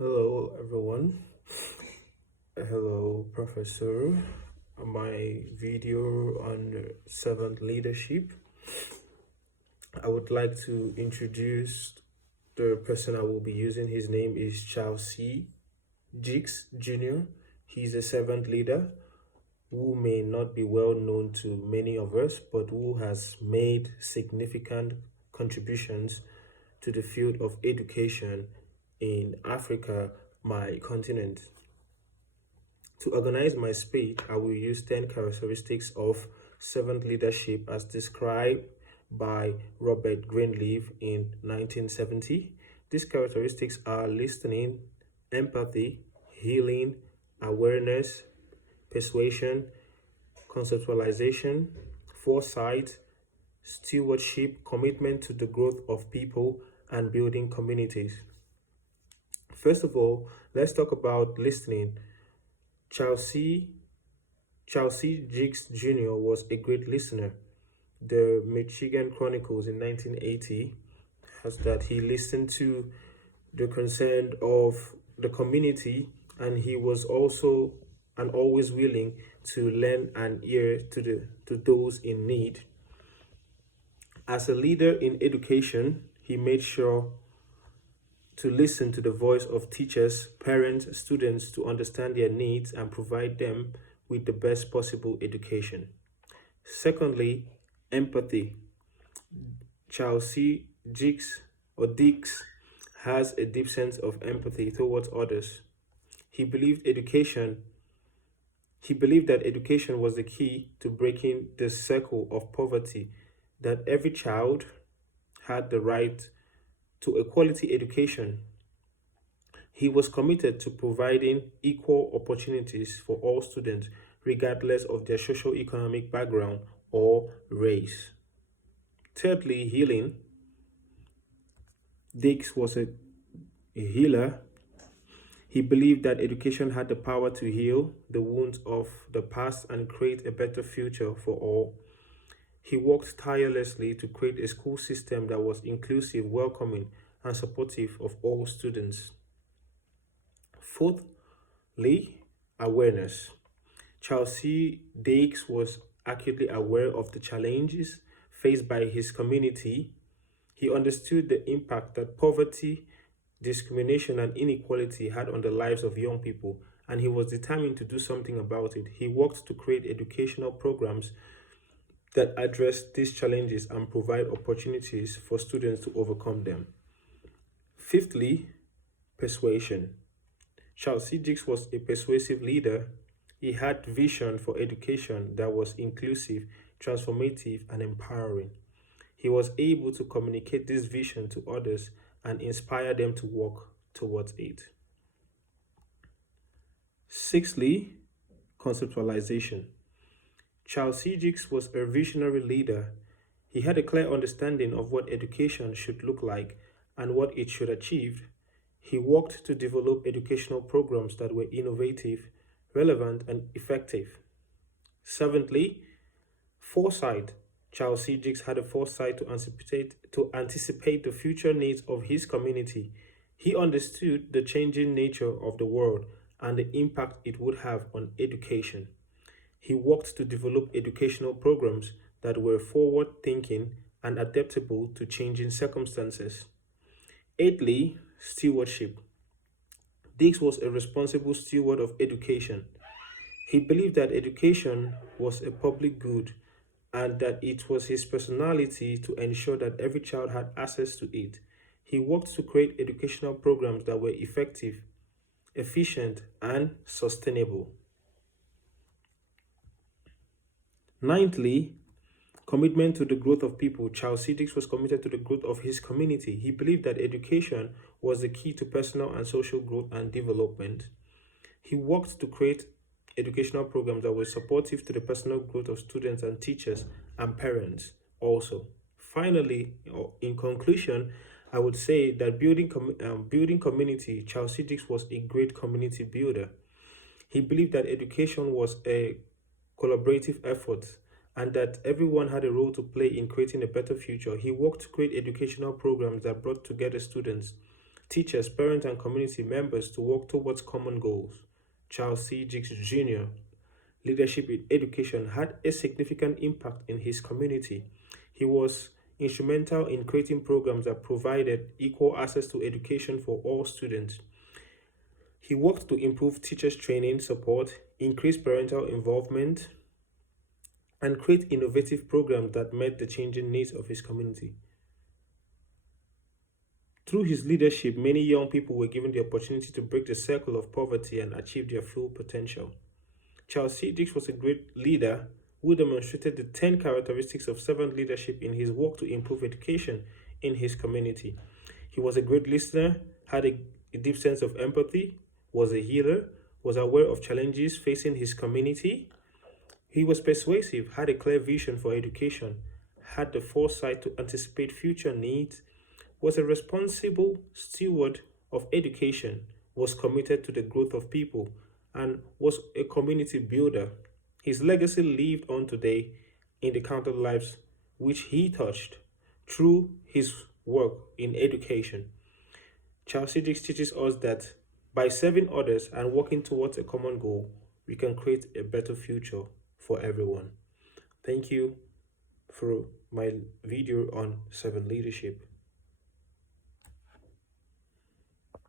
Hello, everyone. Hello, Professor. My video on servant leadership. I would like to introduce the person I will be using. His name is Charles C. Jiggs Jr. He's a servant leader who may not be well known to many of us, but who has made significant contributions to the field of education in Africa, my continent. To organize my speech, I will use 10 characteristics of servant leadership as described by Robert Greenleaf in 1970. These characteristics are listening, empathy, healing, awareness, persuasion, conceptualization, foresight, stewardship, commitment to the growth of people, and building communities. First of all, let's talk about listening. Chelsea Chelsea Jiggs Jr. was a great listener. The Michigan Chronicles in 1980 has that he listened to the concern of the community, and he was also and always willing to lend an ear to those in need. As a leader in education, he made sure to listen to the voice of teachers, parents, students to understand their needs and provide them with the best possible education. Secondly, empathy. Chelsea Jiggs or Dix has a deep sense of empathy towards others. He believed education he believed that education was the key to breaking the circle of poverty, that every child had the right to a quality education. He was committed to providing equal opportunities for all students, regardless of their socio-economic background or race. Thirdly, healing. Dix was a healer. He believed that education had the power to heal the wounds of the past and create a better future for all. He worked tirelessly to create a school system that was inclusive, welcoming, and supportive of all students. Fourthly, awareness. Charles C. Dix was acutely aware of the challenges faced by his community. He understood the impact that poverty, discrimination, and inequality had on the lives of young people, and he was determined to do something about it. He worked to create educational programs that address these challenges and provide opportunities for students to overcome them. Fifthly, persuasion. Charles C. Dix was a persuasive leader. He had vision for education that was inclusive, transformative, and empowering. He was able to communicate this vision to others and inspire them to work towards it. Sixthly, conceptualization. Charles C. Dix was a visionary leader. He had a clear understanding of what education should look like and what it should achieve. He worked to develop educational programs that were innovative, relevant, and effective. Seventhly, foresight. Charles C. Dix had a foresight to anticipate the future needs of his community. He understood the changing nature of the world and the impact it would have on education. He worked to develop educational programs that were forward thinking and adaptable to changing circumstances. Eighthly, stewardship. Dix was a responsible steward of education. He believed that education was a public good and that it was his personality to ensure that every child had access to it. He worked to create educational programs that were effective, efficient, and sustainable. Ninthly, commitment to the growth of people. Charles C. Dix was committed to the growth of his community. He believed that education was the key to personal and social growth and development. He worked to create educational programs that were supportive to the personal growth of students and teachers and parents also. Finally, in conclusion, I would say that building community, Charles C. Dix was a great community builder. He believed that education was a collaborative effort and that everyone had a role to play in creating a better future. He worked to create educational programs that brought together students, teachers, parents, and community members to work towards common goals. Charles C. Diggs Jr. Leadership in education had a significant impact in his community. He was instrumental in creating programs that provided equal access to education for all students. He worked to improve teachers' training support, increase parental involvement, and create innovative programs that met the changing needs of his community. Through his leadership, many young people were given the opportunity to break the circle of poverty and achieve their full potential. Charles C. Diggs was a great leader who demonstrated the 10 characteristics of servant leadership in his work to improve education in his community. He was a great listener, had a deep sense of empathy, was a healer, was aware of challenges facing his community. He was persuasive, had a clear vision for education, had the foresight to anticipate future needs, was a responsible steward of education, was committed to the growth of people, and was a community builder. His legacy lived on today in the countless lives which he touched through his work in education. Charles C. Diggs teaches us that by serving others and working towards a common goal, we can create a better future for everyone. Thank you for my video on servant leadership.